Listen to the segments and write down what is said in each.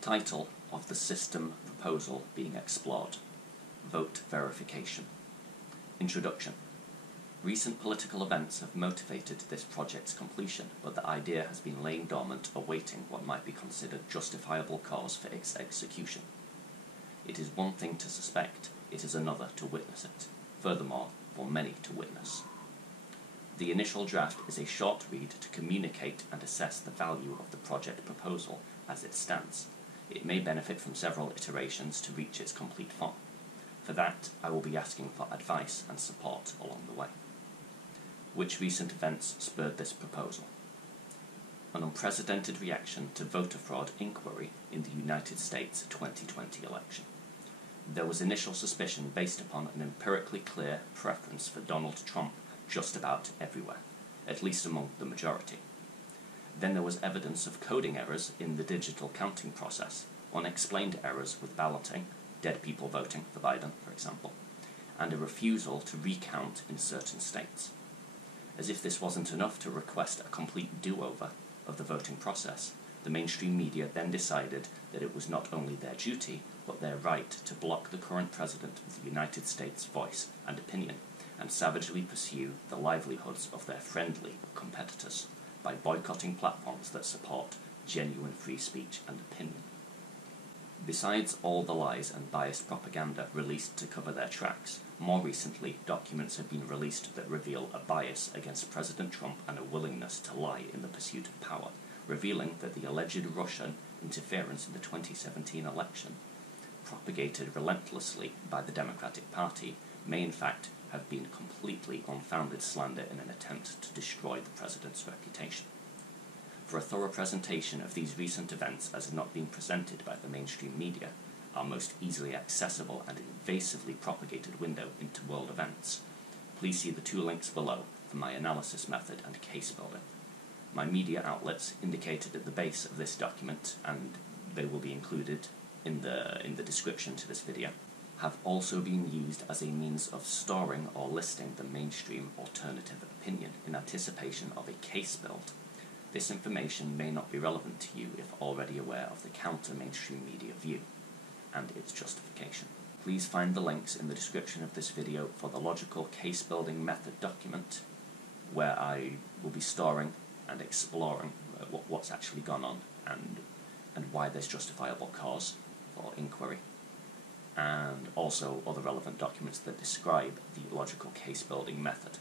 Title of the system proposal being explored: Vote Verification. Introduction. Recent political events have motivated this project's completion, but the idea has been laying dormant, awaiting what might be considered justifiable cause for its execution. It is one thing to suspect, it is another to witness it. Furthermore, for many to witness. The initial draft is a short read to communicate and assess the value of the project proposal as it stands. It may benefit from several iterations to reach its complete form. For that, I will be asking for advice and support along the way. Which recent events spurred this proposal? An unprecedented reaction to voter fraud inquiry in the United States 2020 election. There was initial suspicion based upon an empirically clear preference for Donald Trump just about everywhere, at least among the majority. Then there was evidence of coding errors in the digital counting process, unexplained errors with balloting, dead people voting for Biden, for example, and a refusal to recount in certain states. As if this wasn't enough to request a complete do-over of the voting process, the mainstream media then decided that it was not only their duty, but their right to block the current president of the United States' voice and opinion, and savagely pursue the livelihoods of their friendly competitors by boycotting platforms that support genuine free speech and opinion. Besides all the lies and biased propaganda released to cover their tracks, more recently documents have been released that reveal a bias against President Trump and a willingness to lie in the pursuit of power, revealing that the alleged Russian interference in the 2017 election, propagated relentlessly by the Democratic Party, may in fact have been completely unfounded slander in an attempt to destroy the president's reputation. For a thorough presentation of these recent events as not being presented by the mainstream media, our most easily accessible and invasively propagated window into world events, please see the two links below for my analysis method and case building. My media outlets indicated at the base of this document, and they will be included in the description to this video, have also been used as a means of storing or listing the mainstream alternative opinion in anticipation of a case build. This information may not be relevant to you if already aware of the counter-mainstream media view and its justification. Please find the links in the description of this video for the logical case-building method document, where I will be storing and exploring what's actually gone on and why there's justifiable cause for inquiry, and also other relevant documents that describe the logical case-building method.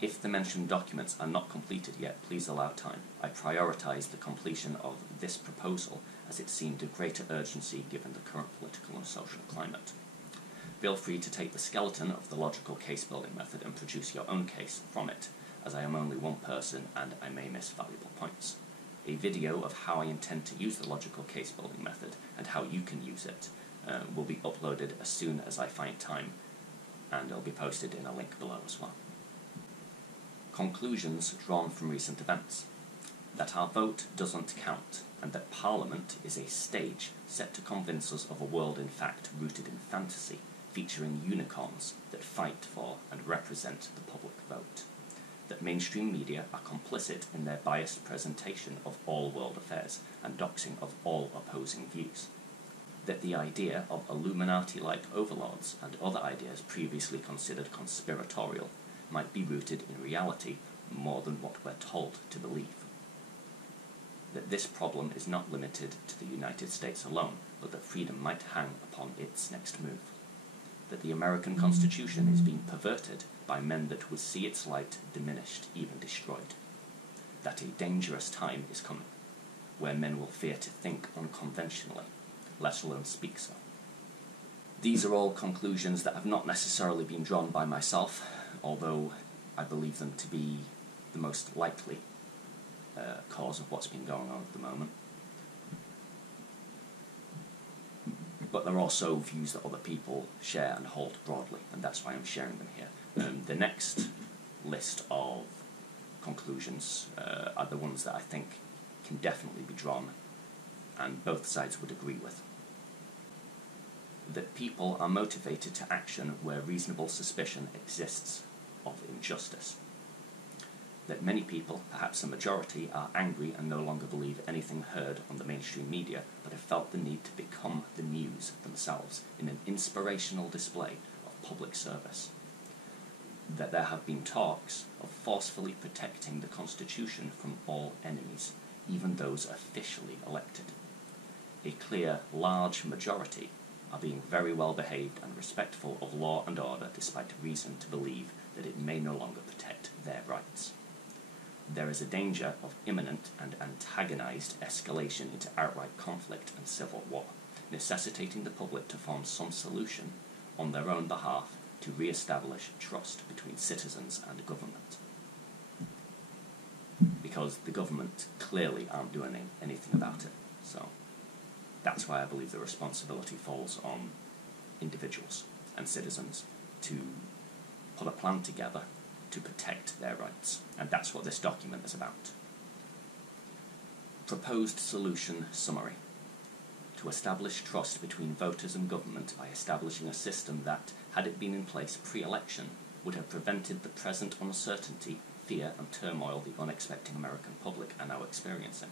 If the mentioned documents are not completed yet, please allow time. I prioritise the completion of this proposal as it seemed of greater urgency given the current political and social climate. Feel free to take the skeleton of the logical case-building method and produce your own case from it, as I am only one person and I may miss valuable points. A video of how I intend to use the logical case-building method and how you can use it will be uploaded as soon as I find time, and it'll be posted in a link below as well. Conclusions drawn from recent events: that our vote doesn't count, and that Parliament is a stage set to convince us of a world in fact rooted in fantasy, featuring unicorns that fight for and represent the public vote. That mainstream media are complicit in their biased presentation of all world affairs and doxing of all opposing views. That the idea of Illuminati-like overlords and other ideas previously considered conspiratorial might be rooted in reality more than what we're told to believe. That this problem is not limited to the United States alone, but that freedom might hang upon its next move. That the American Constitution is being perverted by men that would see its light diminished, even destroyed. That a dangerous time is coming, where men will fear to think unconventionally, let alone speak so. These are all conclusions that have not necessarily been drawn by myself, although I believe them to be the most likely cause of what's been going on at the moment. But they're also views that other people share and hold broadly, and that's why I'm sharing them here. The next list of conclusions are the ones that I think can definitely be drawn, and both sides would agree with. That people are motivated to action where reasonable suspicion exists of injustice. that many people, perhaps a majority, are angry and no longer believe anything heard on the mainstream media, but have felt the need to become the news themselves in an inspirational display of public service. That there have been talks of forcefully protecting the Constitution from all enemies, even those officially elected. A clear, large majority are being very well behaved and respectful of law and order despite reason to believe that it may no longer protect their rights. There is a danger of imminent and antagonized escalation into outright conflict and civil war, necessitating the public to form some solution on their own behalf to re-establish trust between citizens and government. Because the government clearly aren't doing anything about it. So that's why I believe the responsibility falls on individuals and citizens to put a plan together to protect their rights, and that's what this document is about. Proposed solution summary. To establish trust between voters and government by establishing a system that, had it been in place pre-election, would have prevented the present uncertainty, fear and turmoil the unexpecting American public are now experiencing.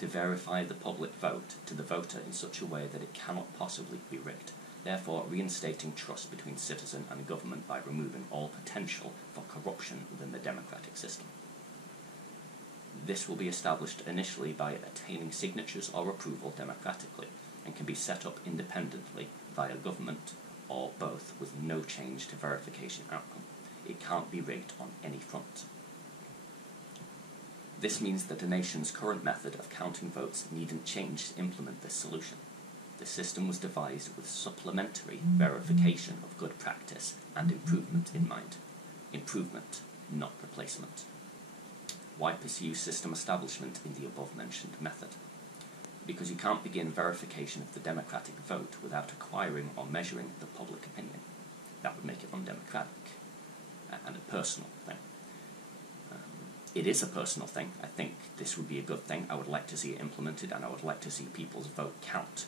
To verify the public vote to the voter in such a way that it cannot possibly be rigged, therefore reinstating trust between citizen and government by removing all potential for corruption within the democratic system. This will be established initially by attaining signatures or approval democratically, and can be set up independently via government or both with no change to verification outcome. It can't be rigged on any front. This means that the nation's current method of counting votes needn't change to implement this solution. The system was devised with supplementary verification of good practice and improvement in mind. Improvement, not replacement. Why pursue system establishment in the above-mentioned method? Because you can't begin verification of the democratic vote without acquiring or measuring the public opinion. That would make it undemocratic and a personal thing. It is a personal thing. I think this would be a good thing. I would like to see it implemented, and I would like to see people's vote count.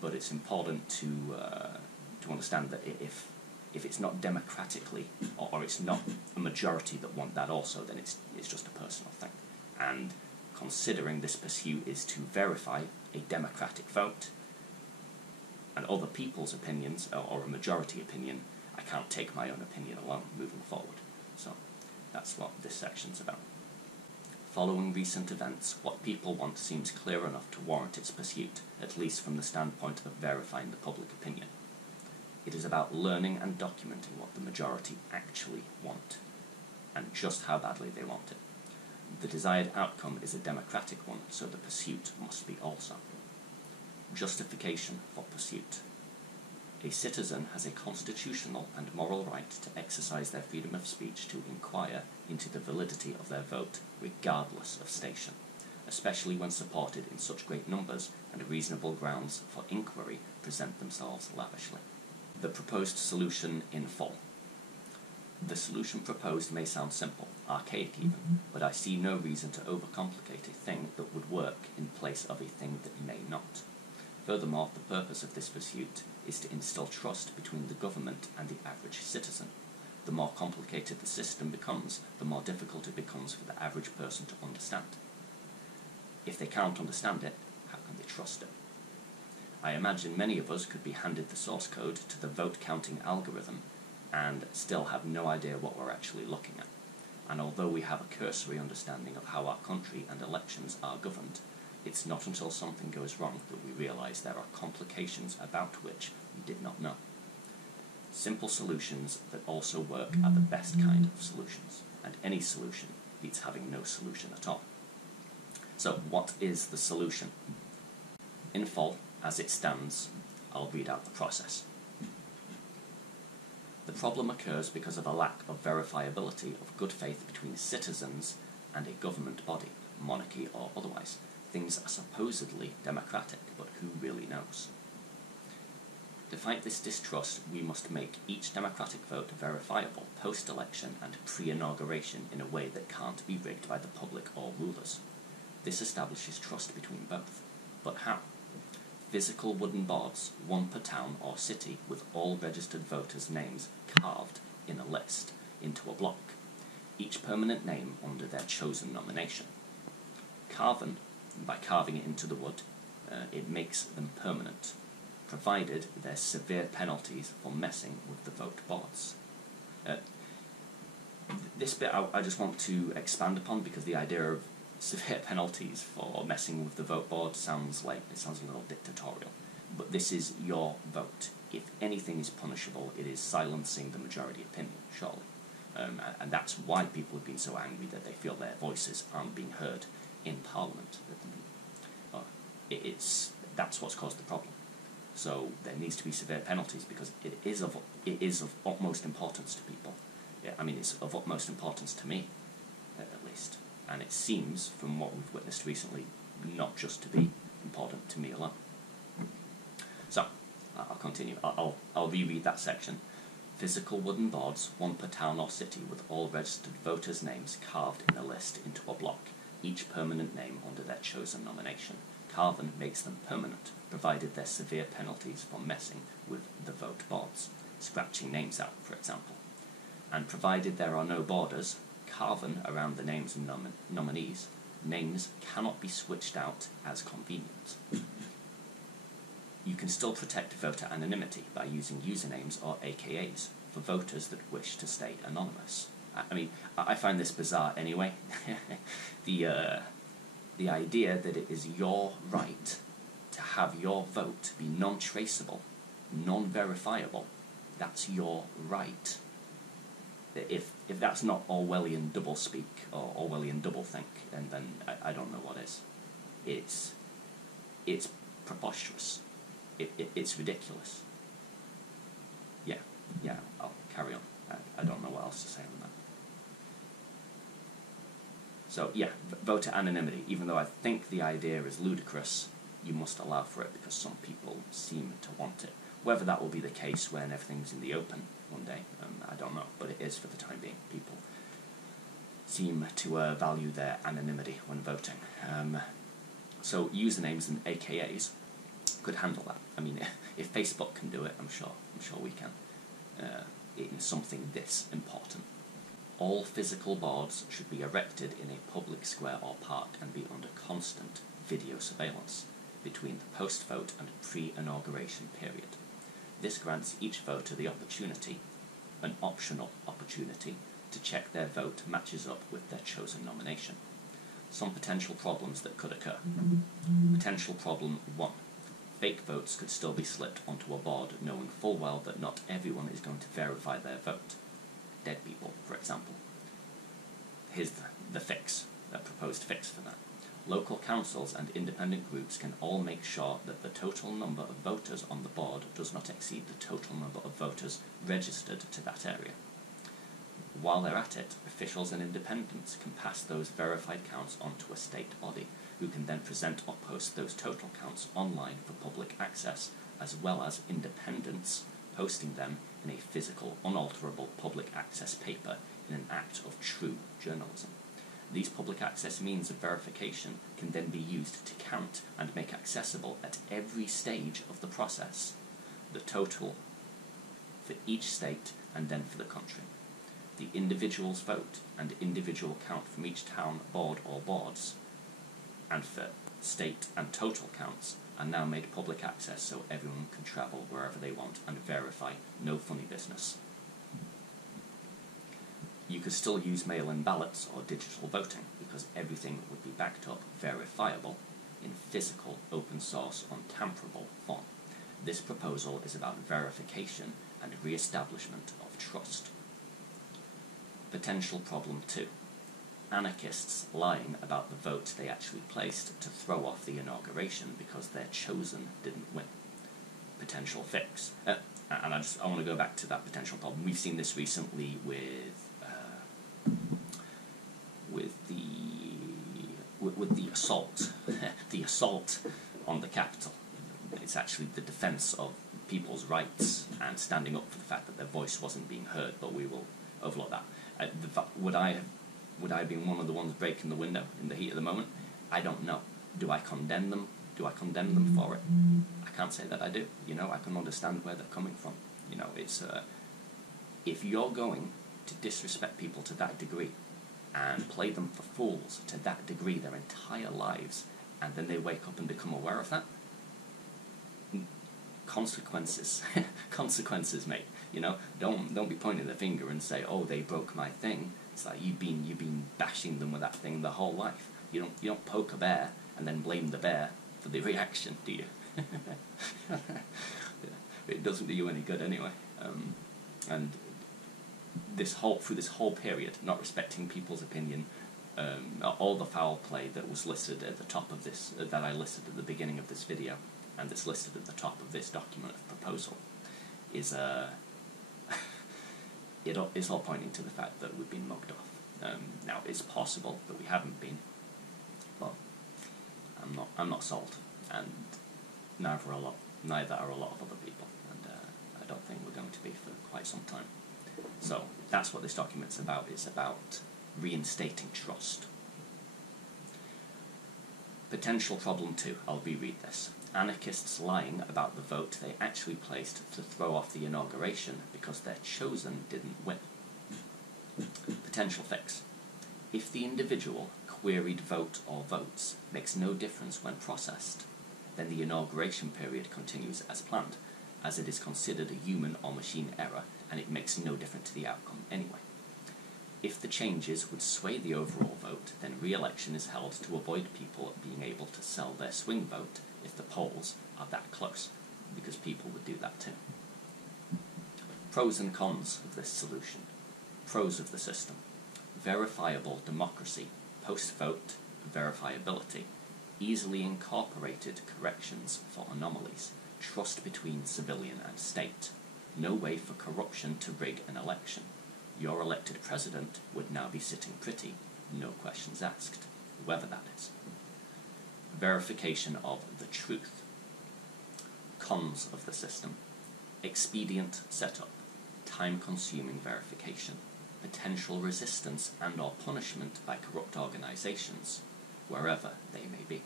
But it's important to understand that if it's not democratically, or it's not a majority that want that also, then it's just a personal thing. And considering this pursuit is to verify a democratic vote and other people's opinions, or a majority opinion, I can't take my own opinion alone moving forward. So that's what this section's about. Following recent events, what people want seems clear enough to warrant its pursuit, at least from the standpoint of verifying the public opinion. It is about learning and documenting what the majority actually want, and just how badly they want it. The desired outcome is a democratic one, so the pursuit must be also. Justification for pursuit. A citizen has a constitutional and moral right to exercise their freedom of speech to inquire into the validity of their vote, regardless of station, especially when supported in such great numbers and reasonable grounds for inquiry present themselves lavishly. The proposed solution in full. The solution proposed may sound simple, archaic even, but I see no reason to overcomplicate a thing that would work in place of a thing that may not. Furthermore, the purpose of this pursuit is to instill trust between the government and the average citizen. The more complicated the system becomes, the more difficult it becomes for the average person to understand. If they can't understand it, how can they trust it? I imagine many of us could be handed the source code to the vote-counting algorithm and still have no idea what we're actually looking at. And although we have a cursory understanding of how our country and elections are governed, it's not until something goes wrong that we realise there are complications about which we did not know. Simple solutions that also work are the best kind of solutions, and any solution beats having no solution at all. So, what is the solution? In full, as it stands, I'll read out the process. The problem occurs because of a lack of verifiability of good faith between citizens and a government body, monarchy or otherwise. Things are supposedly democratic, but who really knows? To fight this distrust, we must make each democratic vote verifiable post-election and pre-inauguration in a way that can't be rigged by the public or rulers. This establishes trust between both. But how? Physical wooden boards, one per town or city, with all registered voters' names carved in a list into a block. each permanent name under their chosen nomination. Carven, by carving it into the wood, it makes them permanent, provided there's severe penalties for messing with the vote boards. This bit I just want to expand upon, because the idea of severe penalties for messing with the vote board sounds a little dictatorial. But this is your vote. If anything is punishable, it is silencing the majority opinion, surely. And that's why people have been so angry that they feel their voices aren't being heard in Parliament. That's what's caused the problem. So there needs to be severe penalties, because it is of utmost importance to people. Yeah, I mean, it's of utmost importance to me, at least. And it seems, from what we've witnessed recently, not just to be important to me alone. So, I'll continue. I'll reread that section. Physical wooden boards, one per town or city, with all registered voters' names carved in a list into a block, each permanent name under their chosen nomination. Carven makes them permanent, provided there's severe penalties for messing with the vote boards, scratching names out, for example. And provided there are no borders carven around the names and nominees, names cannot be switched out as convenient. You can still protect voter anonymity by using usernames or AKAs for voters that wish to stay anonymous. I mean, I find this bizarre anyway. The idea that it is your right to have your vote be non-traceable, non-verifiable, that's your right. If that's not Orwellian doublespeak or Orwellian doublethink, then I don't know what is. It's preposterous. It's ridiculous. Yeah, I'll carry on. I don't know what else to say on that. So yeah, voter anonymity, even though I think the idea is ludicrous, you must allow for it because some people seem to want it. Whether that will be the case when everything's in the open one day, I don't know, but it is for the time being. People seem to value their anonymity when voting. So usernames and AKAs could handle that. I mean, if Facebook can do it, I'm sure we can. In something this important. All physical boards should be erected in a public square or park and be under constant video surveillance between the post-vote and pre-inauguration period. This grants each voter the opportunity, an optional opportunity, to check their vote matches up with their chosen nomination. Some potential problems that could occur. Potential problem 1. Fake votes could still be slipped onto a board, knowing full well that not everyone is going to verify their vote. Dead people, for example. Here's the proposed fix for that. Local councils and independent groups can all make sure that the total number of voters on the board does not exceed the total number of voters registered to that area. While they're at it, officials and independents can pass those verified counts onto a state body, who can then present or post those total counts online for public access, as well as independents posting them in a physical, unalterable public access paper in an act of true journalism. These public access means of verification can then be used to count and make accessible at every stage of the process the total for each state and then for the country. The individual's vote and individual count from each town, board or boards, and for state and total counts are now made public access so everyone can travel wherever they want and verify, no funny business. You could still use mail-in ballots or digital voting because everything would be backed up, verifiable, in physical, open source, untamperable form. This proposal is about verification and re-establishment of trust. Potential problem 2. Anarchists lying about the votes they actually placed to throw off the inauguration because their chosen didn't win. Potential fix. And I want to go back to that potential problem. We've seen this recently with the assault, the assault on the Capitol. It's actually the defence of people's rights and standing up for the fact that their voice wasn't being heard, but we will overlook that. Would I have been one of the ones breaking the window in the heat of the moment? I don't know. Do I condemn them? Do I condemn them for it? I can't say that I do. I can understand where they're coming from. It's if you're going to disrespect people to that degree, and play them for fools to that degree their entire lives, and then they wake up and become aware of that? Consequences. Consequences, mate. You know, don't be pointing the finger and say, oh, they broke my thing. It's like you've been bashing them with that thing the whole life. You don't poke a bear and then blame the bear for the reaction, do you? It doesn't do you any good anyway. And through this whole period, not respecting people's opinion, all the foul play that was listed at the top of this, that I listed at the beginning of this video, and that's listed at the top of this document of proposal, is it's all pointing to the fact that we've been mugged off. Now, it's possible that we haven't been, but I'm not sold, and neither are a lot of other people, and I don't think we're going to be for quite some time. So that's what this document's about. It's about reinstating trust. Potential problem 2. I'll reread this. Anarchists lying about the vote they actually placed to throw off the inauguration because their chosen didn't win. Potential fix. If the individual queried vote or votes makes no difference when processed, then the inauguration period continues as planned, as it is considered a human or machine error and it makes no difference to the outcome anyway. If the changes would sway the overall vote, then re-election is held to avoid people being able to sell their swing vote if the polls are that close, because people would do that too. Pros and cons of this solution. Pros of the system. Verifiable democracy, post-vote verifiability, easily incorporated corrections for anomalies, trust between civilian and state, no way for corruption to rig an election. Your elected president would now be sitting pretty, no questions asked, whoever that is. Verification of the truth. Cons of the system. Expedient setup, time-consuming verification, potential resistance and or punishment by corrupt organizations, wherever they may be.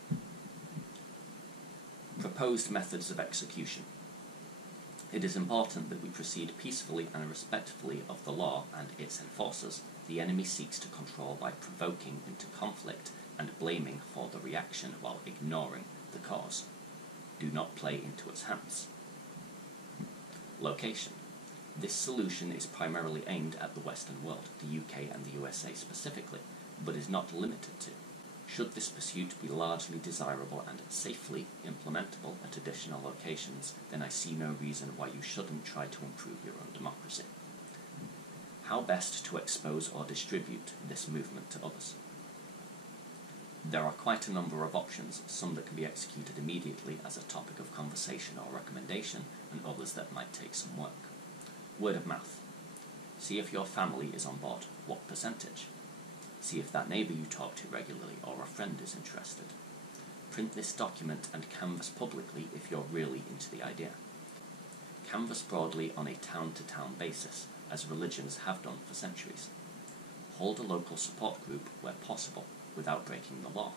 Proposed methods of execution. It is important that we proceed peacefully and respectfully of the law and its enforcers. The enemy seeks to control by provoking into conflict and blaming for the reaction while ignoring the cause. Do not play into its hands. Location. This solution is primarily aimed at the Western world, the UK and the USA specifically, but is not limited to. Should this pursuit be largely desirable and safely implementable at additional locations, then I see no reason why you shouldn't try to improve your own democracy. How best to expose or distribute this movement to others? There are quite a number of options, some that can be executed immediately as a topic of conversation or recommendation, and others that might take some work. Word of mouth. See if your family is on board. What percentage? See if that neighbour you talk to regularly or a friend is interested. Print this document and canvass publicly if you're really into the idea. Canvass broadly on a town-to-town basis, as religions have done for centuries. Hold a local support group where possible, without breaking the law.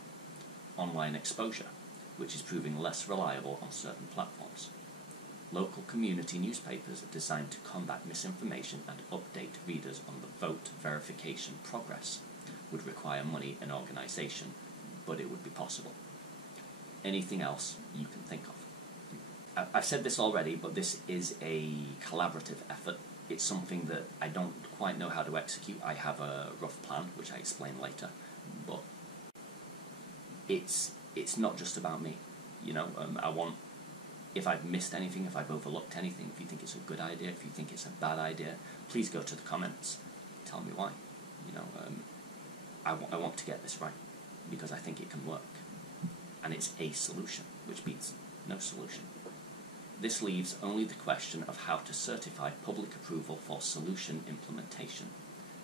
Online exposure, which is proving less reliable on certain platforms. Local community newspapers designed to combat misinformation and update readers on the vote verification progress would require money and organisation, but it would be possible. Anything else you can think of? I've said this already, but this is a collaborative effort. It's something that I don't quite know how to execute. I have a rough plan, which I explain later, but it's not just about me. You know, if I've missed anything, if I've overlooked anything, if you think it's a good idea, if you think it's a bad idea, please go to the comments, tell me why. You know, I want to get this right, because I think it can work. And it's a solution, which means no solution. This leaves only the question of how to certify public approval for solution implementation,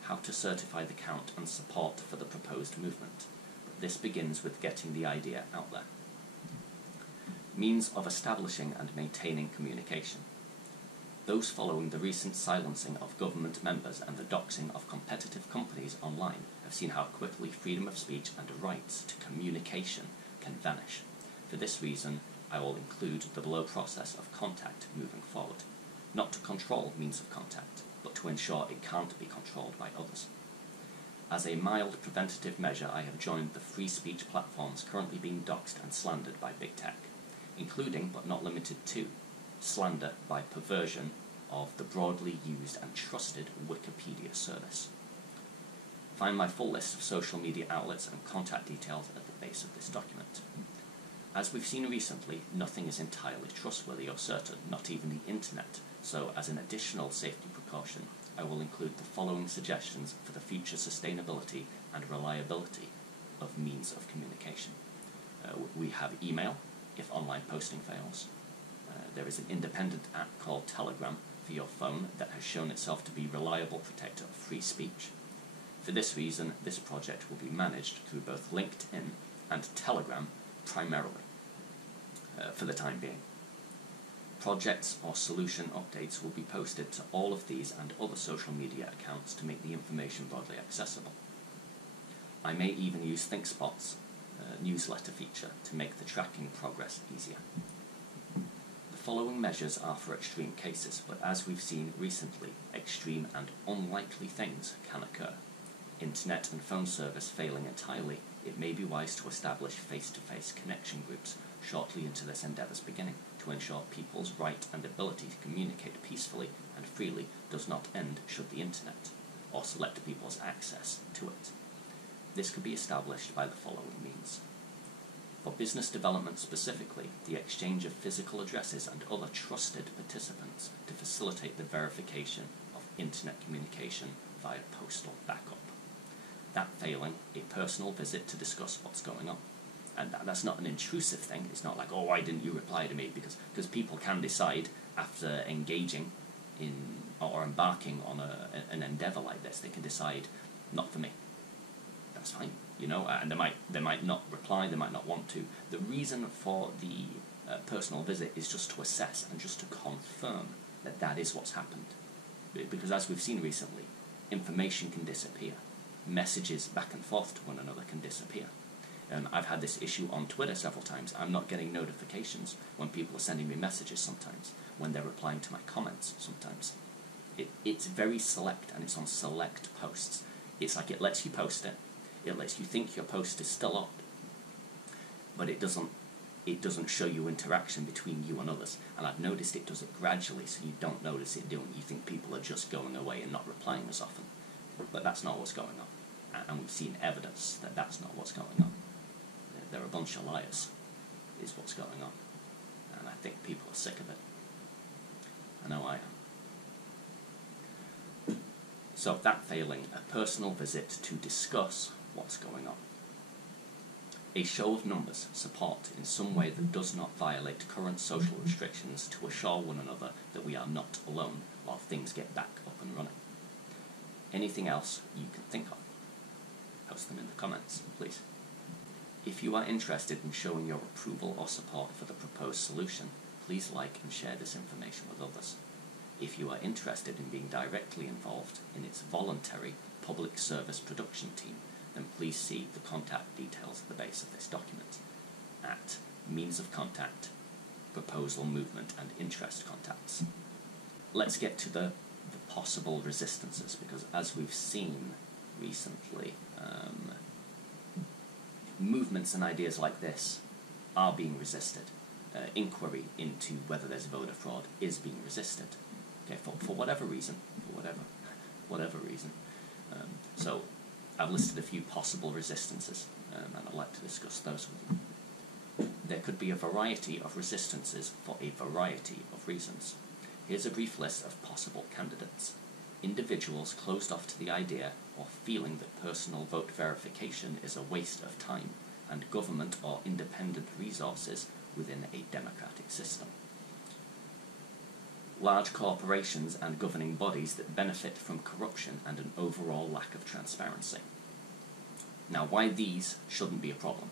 how to certify the count and support for the proposed movement. This begins with getting the idea out there. Means of establishing and maintaining communication. Those following the recent silencing of government members and the doxing of competitive companies online have seen how quickly freedom of speech and rights to communication can vanish. For this reason, I will include the below process of contact moving forward, not to control means of contact, but to ensure it can't be controlled by others. As a mild preventative measure, I have joined the free speech platforms currently being doxed and slandered by big tech, including, but not limited to, slander by perversion of the broadly used and trusted Wikipedia service. Find my full list of social media outlets and contact details at the base of this document. As we've seen recently, nothing is entirely trustworthy or certain, not even the internet, so as an additional safety precaution, I will include the following suggestions for the future sustainability and reliability of means of communication. We have email, if online posting fails. There is an independent app called Telegram for your phone that has shown itself to be a reliable protector of free speech. For this reason, this project will be managed through both LinkedIn and Telegram primarily, for the time being. Projects or solution updates will be posted to all of these and other social media accounts to make the information broadly accessible. I may even use ThinkSpot's newsletter feature to make the tracking progress easier. The following measures are for extreme cases, but as we've seen recently, extreme and unlikely things can occur. Internet and phone service failing entirely, it may be wise to establish face-to-face connection groups shortly into this endeavour's beginning to ensure people's right and ability to communicate peacefully and freely does not end should the internet, or select people's access to it. This could be established by the following means. For business development specifically, the exchange of physical addresses and other trusted participants to facilitate the verification of internet communication via postal backup. That failing, a personal visit to discuss what's going on. And that's not an intrusive thing. It's not like, oh, why didn't you reply to me? Because people can decide after engaging in or embarking on an endeavour like this, they can decide, not for me. That's fine, you know, and they might not reply, they might not want to. The reason for the personal visit is just to assess and just to confirm that that is what's happened. Because as we've seen recently, information can disappear. Messages back and forth to one another can disappear. I've had this issue on Twitter several times. I'm not getting notifications when people are sending me messages sometimes, when they're replying to my comments sometimes. It's very select, and it's on select posts. It's like it lets you post it. It lets you think your post is still up, but it doesn't show you interaction between you and others. And I've noticed it does it gradually, so you don't notice it doing. You think people are just going away and not replying as often. But that's not what's going on. And we've seen evidence that that's not what's going on. They're a bunch of liars, is what's going on. And I think people are sick of it. I know I am. So that failing, a personal visit to discuss what's going on. A show of numbers, support in some way that does not violate current social restrictions to assure one another that we are not alone while things get back up and running. Anything else you can think of? Post them in the comments, please. If you are interested in showing your approval or support for the proposed solution, please like and share this information with others. If you are interested in being directly involved in its voluntary public service production team, then please see the contact details at the base of this document at means of contact, proposal movement and interest contacts. Let's get to the possible resistances, because as we've seen recently, movements and ideas like this are being resisted. Inquiry into whether there's voter fraud is being resisted, okay, for whatever reason, whatever reason. So I've listed a few possible resistances, and I'd like to discuss those with you. There could be a variety of resistances for a variety of reasons. Here's a brief list of possible candidates. Individuals closed off to the idea or feeling that personal vote verification is a waste of time and government or independent resources within a democratic system. Large corporations and governing bodies that benefit from corruption and an overall lack of transparency. Now, why these shouldn't be a problem?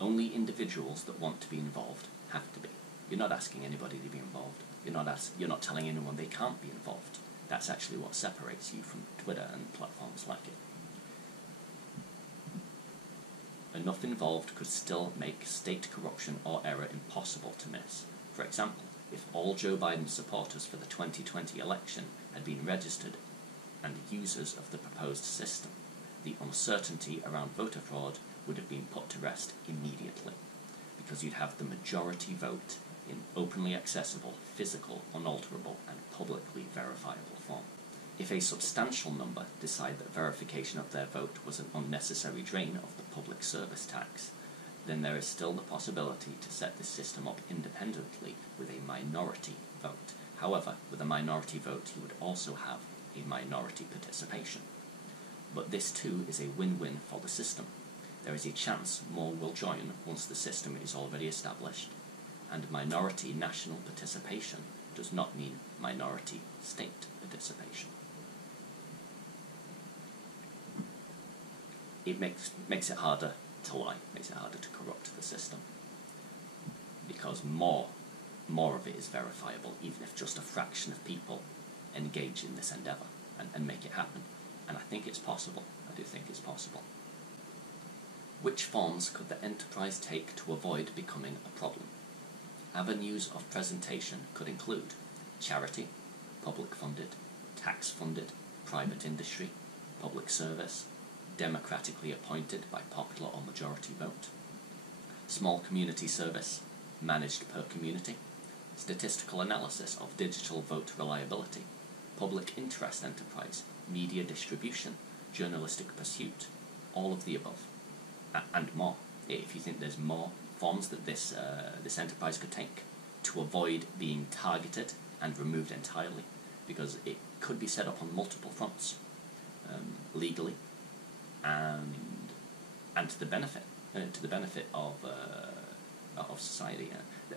Only individuals that want to be involved have to be. You're not asking anybody to be involved. You're not telling anyone they can't be involved. That's actually what separates you from Twitter and platforms like it. Enough involved could still make state corruption or error impossible to miss. For example, if all Joe Biden supporters for the 2020 election had been registered and users of the proposed system, the uncertainty around voter fraud would have been put to rest immediately, because you'd have the majority vote in openly accessible, physical, unalterable, and publicly verifiable form. If a substantial number decide that verification of their vote was an unnecessary drain of the public service tax, then there is still the possibility to set this system up independently with a minority vote. However, with a minority vote you would also have a minority participation. But this too is a win-win for the system. There is a chance more will join once the system is already established, and minority national participation does not mean minority state participation. It makes it harder to lie, makes it harder to corrupt the system, because more of it is verifiable, even if just a fraction of people engage in this endeavour and make it happen. And I think it's possible. I do think it's possible. Which forms could the enterprise take to avoid becoming a problem? Avenues of presentation could include charity, public-funded, tax-funded, private industry, public service, democratically appointed by popular or majority vote, small community service, managed per community, statistical analysis of digital vote reliability, public interest enterprise, media distribution, journalistic pursuit, all of the above, and more. If you think there's more forms that this enterprise could take to avoid being targeted and removed entirely, because it could be set up on multiple fronts, legally, and to the benefit of society.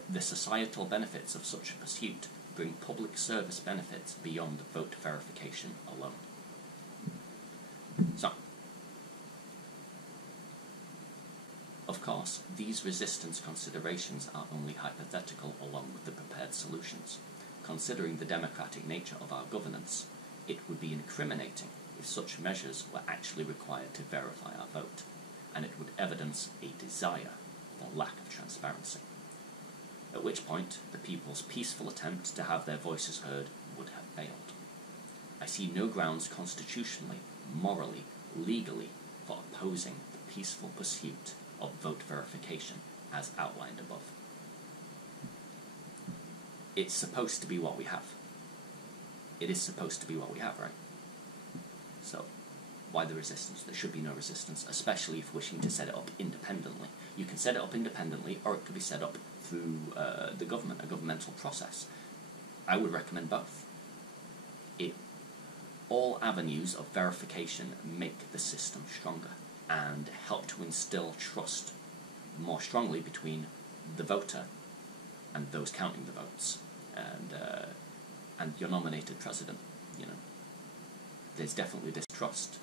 The societal benefits of such a pursuit bring public service benefits beyond vote verification alone. So, of course, these resistance considerations are only hypothetical along with the prepared solutions. Considering the democratic nature of our governance, it would be incriminating if such measures were actually required to verify our vote, and it would evidence a desire for lack of transparency. At which point, the people's peaceful attempt to have their voices heard would have failed. I see no grounds constitutionally, morally, legally, for opposing the peaceful pursuit of vote verification as outlined above. It's supposed to be what we have. It is supposed to be what we have, right? So, why the resistance? There should be no resistance, especially if wishing to set it up independently. You can set it up independently, or it could be set up through the government, a governmental process. I would recommend both. All avenues of verification make the system stronger and help to instill trust more strongly between the voter and those counting the votes, and your nominated president. You know, there's definitely distrust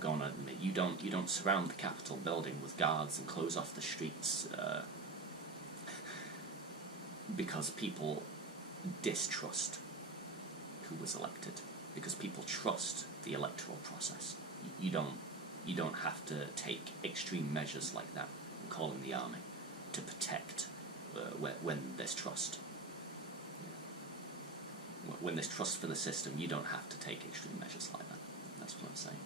going on. You don't surround the Capitol building with guards and close off the streets because people distrust who was elected, because people trust the electoral process. You don't have to take extreme measures like that and call in the army to protect when there's trust. When there's trust for the system, you don't have to take extreme measures like that. That's what I'm saying.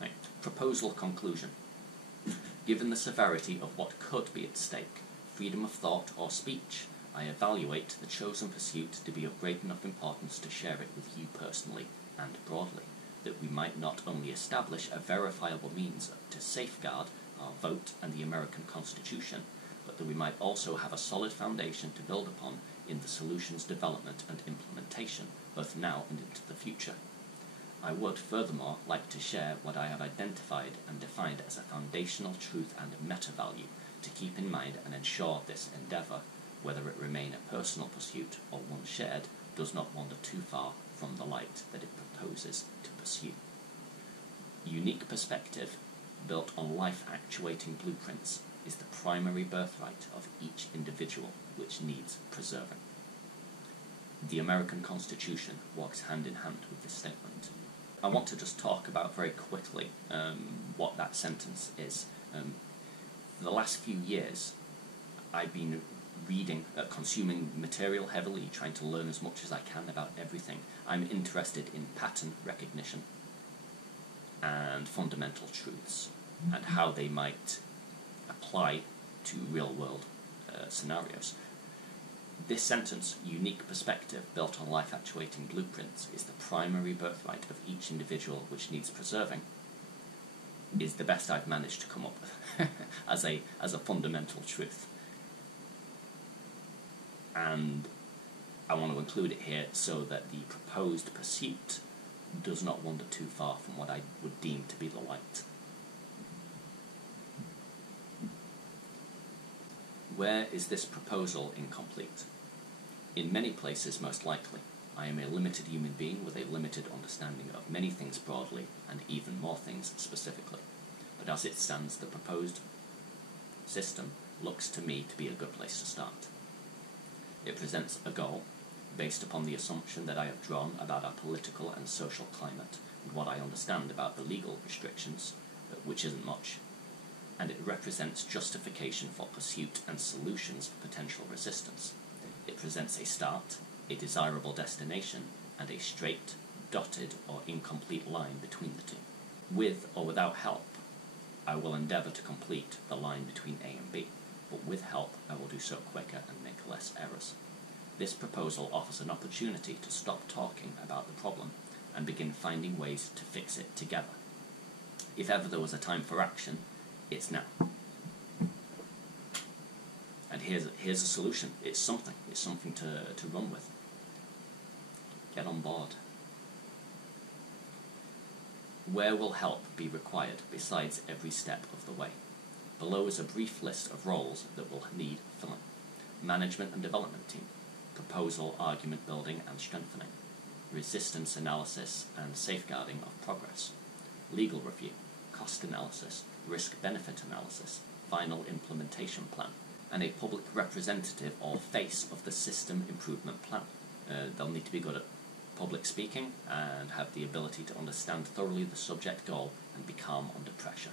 Right. Proposal conclusion. Given the severity of what could be at stake, freedom of thought or speech, I evaluate the chosen pursuit to be of great enough importance to share it with you personally and broadly, that we might not only establish a verifiable means to safeguard our vote and the American Constitution, but that we might also have a solid foundation to build upon in the solutions development and implementation, both now and into the future. I would furthermore like to share what I have identified and defined as a foundational truth and meta-value to keep in mind and ensure this endeavour, whether it remain a personal pursuit or one shared, does not wander too far from the light that it proposes to pursue. Unique perspective, built on life-actuating blueprints, is the primary birthright of each individual, which needs preserving. The American Constitution walks hand in hand with this statement. I want to just talk about very quickly what that sentence is. For the last few years, I've been reading, consuming material heavily, trying to learn as much as I can about everything. I'm interested in pattern recognition. and fundamental truths, and how they might apply to real-world scenarios. This sentence, unique perspective built on life-actuating blueprints, is the primary birthright of each individual which needs preserving, is the best I've managed to come up with as a fundamental truth. And I want to include it here so that the proposed pursuit does not wander too far from what I would deem to be the light. Where is this proposal incomplete? In many places, most likely. I am a limited human being with a limited understanding of many things broadly and even more things specifically. But as it stands, the proposed system looks to me to be a good place to start. It presents a goal based upon the assumption that I have drawn about our political and social climate and what I understand about the legal restrictions, which isn't much. And it represents justification for pursuit and solutions for potential resistance. It presents a start, a desirable destination, and a straight, dotted, or incomplete line between the two. With or without help, I will endeavour to complete the line between A and B, but with help I will do so quicker and make less errors. This proposal offers an opportunity to stop talking about the problem and begin finding ways to fix it together. If ever there was a time for action, it's now. And here's a solution. It's something to run with. Get on board. Where will help be required besides every step of the way? Below is a brief list of roles that will need filling. Management and development team, proposal, argument building and strengthening, resistance analysis and safeguarding of progress, legal review, cost analysis, risk-benefit analysis, final implementation plan, and a public representative or face of the system improvement plan. They'll need to be good at public speaking and have the ability to understand thoroughly the subject goal and be calm under pressure.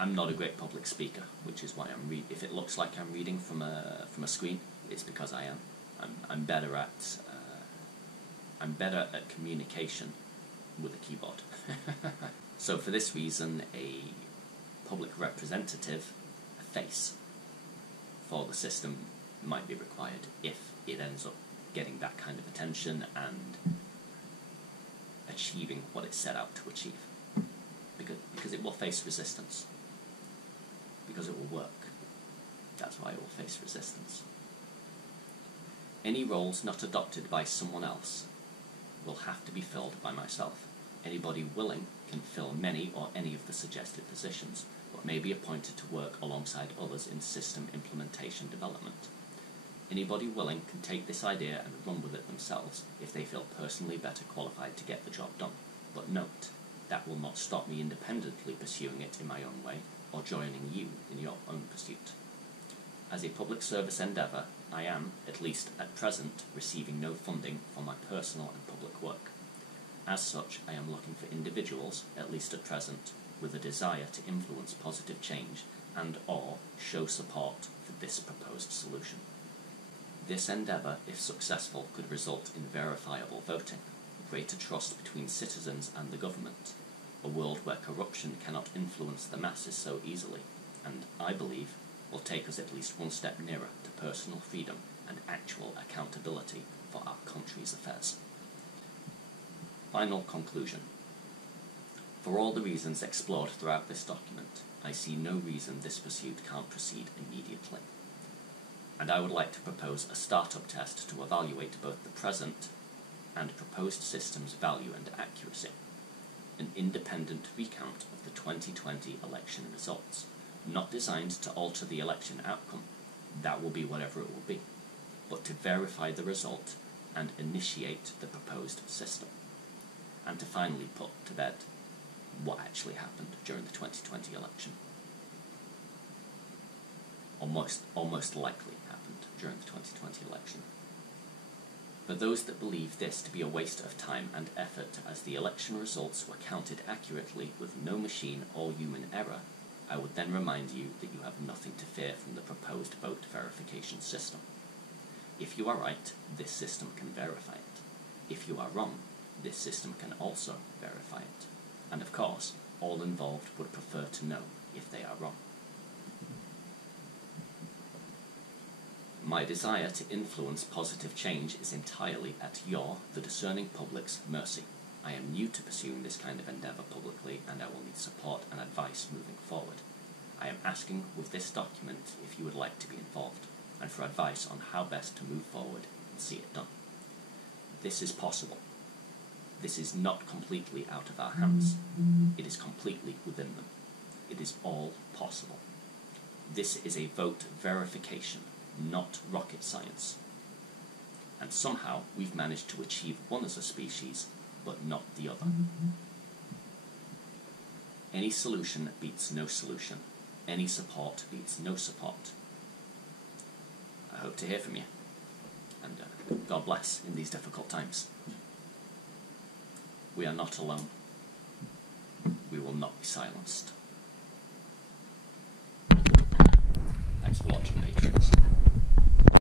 I'm not a great public speaker, which is why if it looks like I'm reading from a screen, it's because I am. I'm better at communication with a keyboard. So for this reason, a public representative, a face for the system, might be required if it ends up getting that kind of attention and achieving what it set out to achieve. Because it will face resistance. Because it will work. That's why it will face resistance. Any roles not adopted by someone else will have to be filled by myself. Anybody willing can fill many or any of the suggested positions, but may be appointed to work alongside others in system implementation development. Anybody willing can take this idea and run with it themselves if they feel personally better qualified to get the job done. But note, that will not stop me independently pursuing it in my own way or joining you in your own pursuit. As a public service endeavour, I am, at least at present, receiving no funding for my personal and public work. As such, I am looking for individuals, at least at present, with a desire to influence positive change and/or show support for this proposed solution. This endeavour, if successful, could result in verifiable voting, greater trust between citizens and the government, a world where corruption cannot influence the masses so easily, and, I believe, will take us at least one step nearer to personal freedom and actual accountability for our country's affairs. Final conclusion. For all the reasons explored throughout this document, I see no reason this pursuit can't proceed immediately. And I would like to propose a startup test to evaluate both the present and proposed system's value and accuracy. An independent recount of the 2020 election results, not designed to alter the election outcome, that will be whatever it will be, but to verify the result and initiate the proposed system, and to finally put to bed what actually happened during the 2020 election. Or most likely happened during the 2020 election. For those that believe this to be a waste of time and effort, as the election results were counted accurately with no machine or human error, I would then remind you that you have nothing to fear from the proposed vote verification system. If you are right, this system can verify it. If you are wrong, this system can also verify it. and of course, all involved would prefer to know if they are wrong. My desire to influence positive change is entirely at your, the discerning public's, mercy. I am new to pursuing this kind of endeavour publicly, and I will need support and advice moving forward. I am asking with this document if you would like to be involved, and for advice on how best to move forward and see it done. This is possible. This is not completely out of our hands. It is completely within them. It is all possible. This is a vote verification, not rocket science. And somehow we've managed to achieve one as a species, but not the other. Any solution beats no solution. Any support beats no support. I hope to hear from you, and God bless in these difficult times. We are not alone. We will not be silenced. Thanks for watching, Patreon.